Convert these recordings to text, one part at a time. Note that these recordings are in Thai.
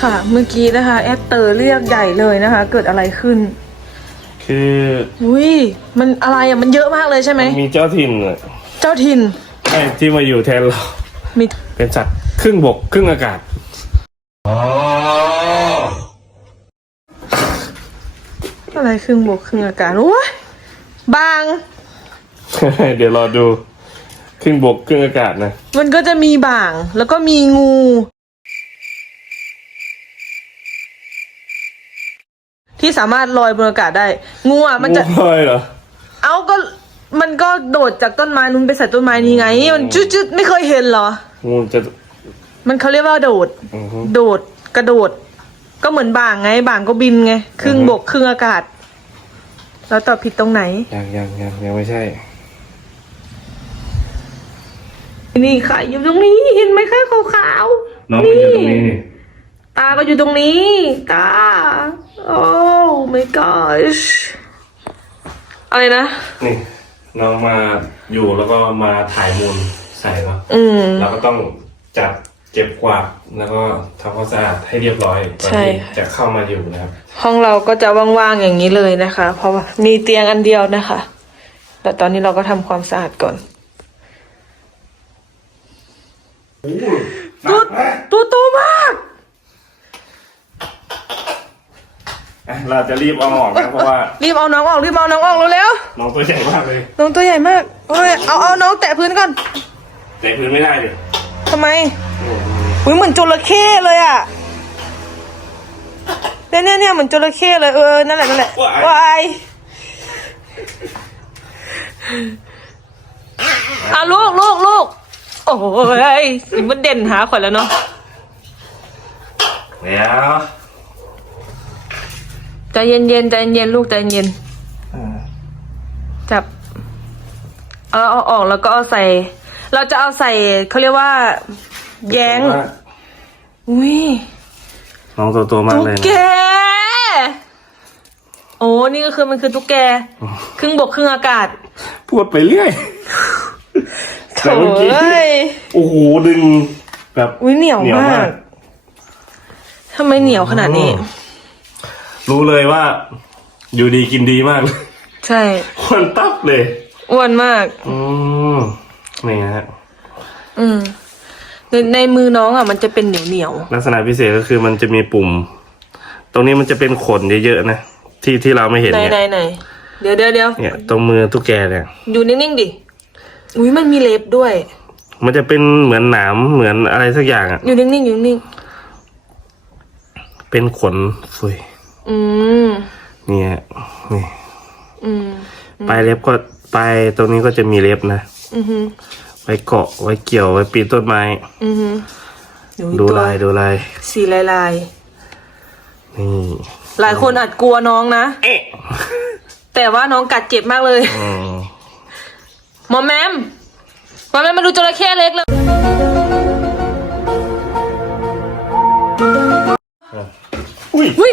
ค่ะ เมื่อกี้นะคะแอดเตอร์เรียกใหญ่เลยนะคะ เกิดอะไรขึ้น คืออุ้ยมันอะไรอะมันเยอะมากเลยใช่ไหม มีเจ้าถิ่นน่ะเจ้าถิ่นใช่ที่มาอยู่แทนเรา มีเป็นสัตว์ครึ่งบกครึ่งอากาศ อะไรครึ่งบกครึ่งอากาศโอ้ยบาง เดี๋ยวรอดู ครึ่งบกครึ่งอากาศนะ มันก็จะมีบ่าง แล้วก็มีงู ที่สามารถลอยบนอากาศได้ งูอะมันจะงูลอยเหรอ เอาก็มันก็โดดจากต้นไม้นู้นไปใส่ต้นไม้นี้ไง มันจุดๆไม่เคยเห็นเหรอ งูจะ มันเขาเรียกว่าโดด อือฮึ โดดกระโดด ก็เหมือนบ่างไง บ่างก็บินไง ครึ่งอือฮึบกครึ่งอากาศ แล้วตอบผิดตรงไหน ยังยังยังยังไม่ใช่ นี่ค่ะ อยู่ตรงนี้เห็นไหมคะขาวน้องมันอยู่ตรงนี้นี่ ตาก็อยู่ตรงนี้ ตา โอ้ my gosh อะไรนะ นี่น้องมาอยู่แล้วก็มาถ่ายมูลใส่เนาะอืม เราก็ต้องจัดเก็บกวาดแล้วก็ทำความสะอาดให้เรียบร้อยก่อนใช่ที่ค่ะ จะเข้ามาอยู่นะครับ ห้องเราก็จะว่างๆอย่างนี้เลยนะคะ เพราะว่ามีเตียงอันเดียวนะคะ แต่ตอนนี้เราก็ทำความสะอาดก่อนตัวตัวโตมาก อะ เราจะรีบเอาออกนะเพราะว่ารีบเอาน้องออกรีบเอาน้องออกเร็วน้องตัวใหญ่มากเลยๆน้องตัวใหญ่มากเอ้ยเอาเอาน้องแตะพื้นก่อนแต่พื้นไม่ได้เลยทำไมอุ้ยเหมือนจระเข้เลยอะเนี่ยเนี่ยเนี่ยเหมือนจระเข้เลยเออนั่นแหละนั่นแหละวายอะลูกลูกลูกโอ้ยมันเด่นหาขวัญแล้วเนาะ เดี๋ยว ใจเย็นเย็นๆใจเย็นๆลูกใจเย็น อ่าจับ เอาเอาออกแล้วก็เอาใส่ เราจะเอาใส่เขาเรียกว่า แย้ง อุ้ยน้องตัวโตมากตุ๊กเลยแก นะ โอ้นี่ก็คือมันคือตุ๊กแก ครึ่งบกครึ่งอากาศพูดไปเรื่อย โถแต่เมื่อกี้ ยโอ้โหดึงแบบอุ้ยเหนียวมากทำไมเหนียวขนาดนี้ รู้เลยว่า อยู่ดีกินดีมากเลยใช่ควนตับเลยอ้วนมาก อืมนี่ฮะอืมในในมือน้องอะมันจะเป็นเหนียวเหนียวลักษณะพิเศษก็คือมันจะมีปุ่ม ตรงนี้มันจะเป็นขนเยอะๆนะที่ที่เราไม่เห็นไหนเนี่ยไหนไหนเดี๋ยวเดี๋ยวเดี๋ยวเนี่ยตรงมือตุ๊กแกเนี่ย อยู่นิ่งๆดิอุ้ยมันมีเล็บด้วย มันจะเป็นเหมือนหนามเหมือนอะไรสักอย่างอะอยู่นิ่งๆอยู่นิ่งเป็นขนฟุยๆ อืมเนี่ยนี่อืมปลายเล็บก็ปลายตรงนี้ก็จะมีเล็บนะอือฮึไว้เกาะไว้เกี่ยวไว้ปีนต้นไม้ อือฮึดูดูตัวลายดูลายสีลายลายนี่ ๆหลายคนอาจกลัวน้องนะ เอ๊ะแต่ว่าน้องกัดเจ็บมากเลยอืมหมอมแมมหมอมแมมมาดูจระเข้เล็กเลยอุ้ยอุ้ย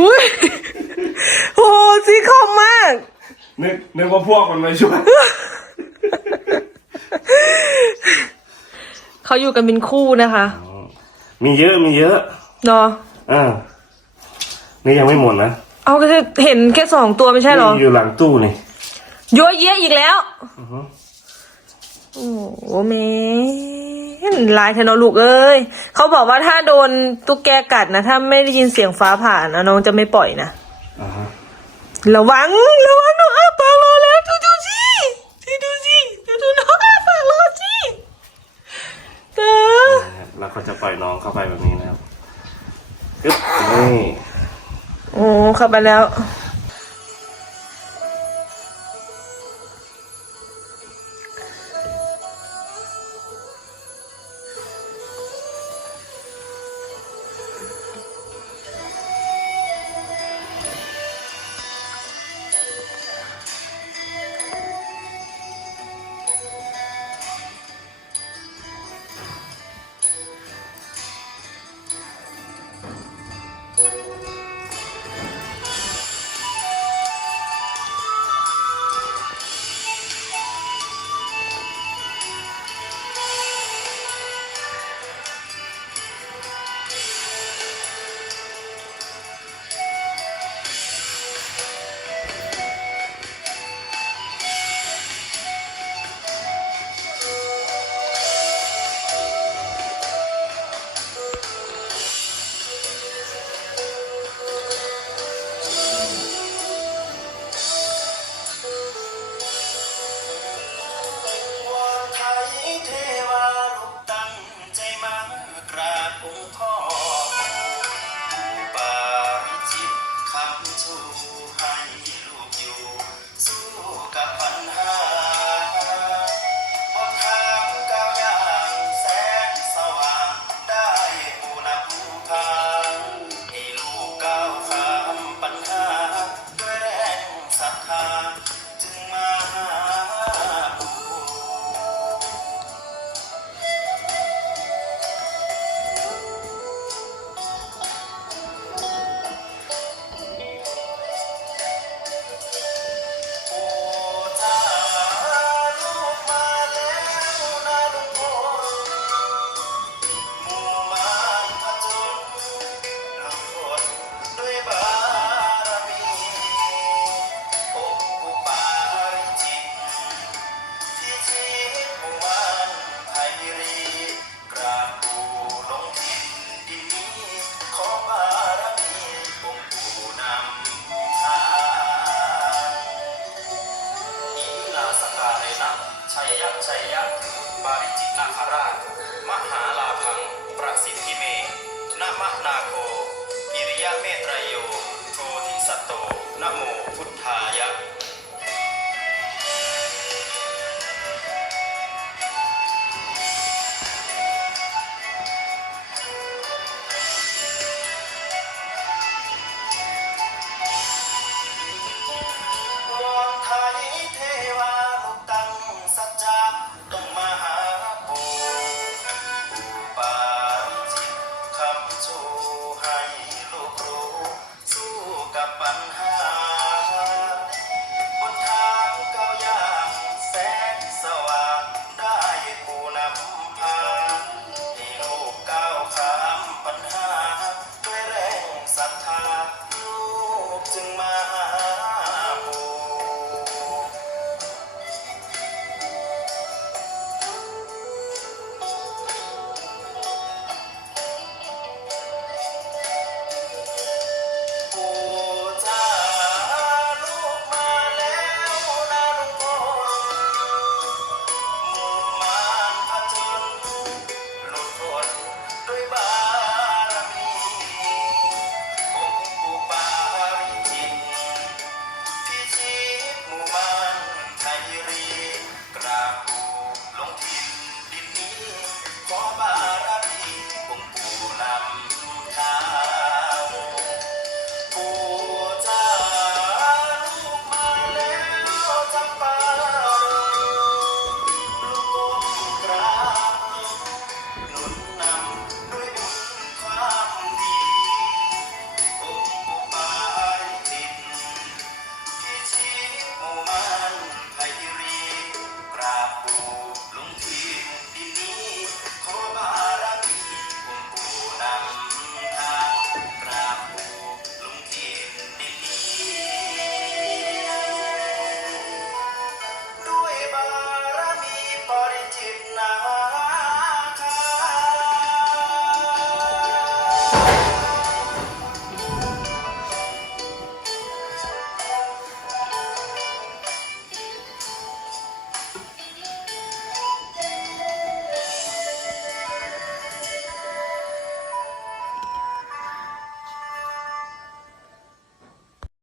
อุ้ยโอ้โหสีคมมาก นึกนึกว่าพวกมันมาช่วย เขาอยู่กันเป็นคู่นะคะมีเยอะมีเยอะเนาะอ่านี่ยังไม่หมดนะ เอาก็จะเห็นแค่สองตัวไม่ใช่เหรอนี่อยู่หลังตู้นี่เยอะแยะอีกแล้ว โอ้โหแม่ นลายเทนอลูกเอ้ยเขาบอกว่าถ้าโดนตุ๊กแกกัดนะถ้าไม่ได้ยินเสียงฟ้าผ่านะน้องจะไม่ปล่อยนะอ่าฮะระวังระวังน้องอ้าปากรอแล้วดูดูสิดูดูสิดูดูน้องอ้าปากรอสิเออเราก็จะปล่อยน้องเข้าไปแบบนี้นะครับกึ๊บนี่โอ้เข้าไปแล้ว นะชัยยะชัยยะบาริจิตนาคาราช มหาลาภัง ประสิทธิเมนะมะนาโคปิริยะเมตรโยโททิสัตโตนโมพุทธายะ